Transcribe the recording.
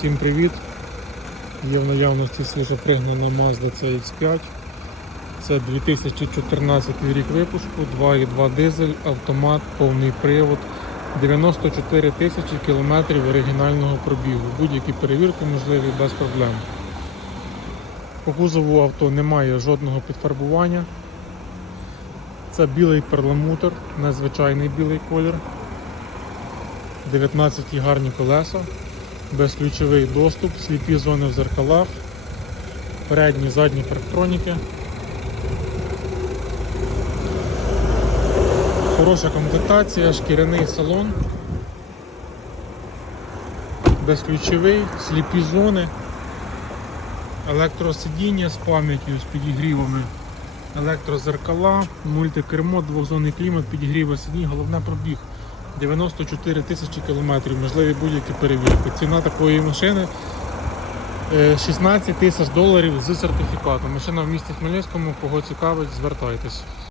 Всім привіт! Є в наявності свіжопригнана Mazda CX5. Це 2014 рік випуску, 2,2 дизель, автомат, повний привод, 94 тисячі кілометрів оригінального пробігу. Будь-які перевірки можливі без проблем. По кузову авто немає жодного підфарбування. Це білий перламутр, незвичайний білий колір. 19 гарні колеса, безключовий доступ, сліпі зони в зеркалах, передні задні парктроніки. Хороша комплектація, шкіряний салон, безключовий, сліпі зони, електросидіння з пам'яттю, з підігрівами, електрозеркала, мультикермо, двохзонний клімат, підігріви сидінь, головне пробіг. 94 тисячі кілометрів, можливі будь-які перевірки. Ціна такої машини е, 16 тисяч доларів з сертифікатом. Машина в місті Хмельницькому, кого цікавить, звертайтесь.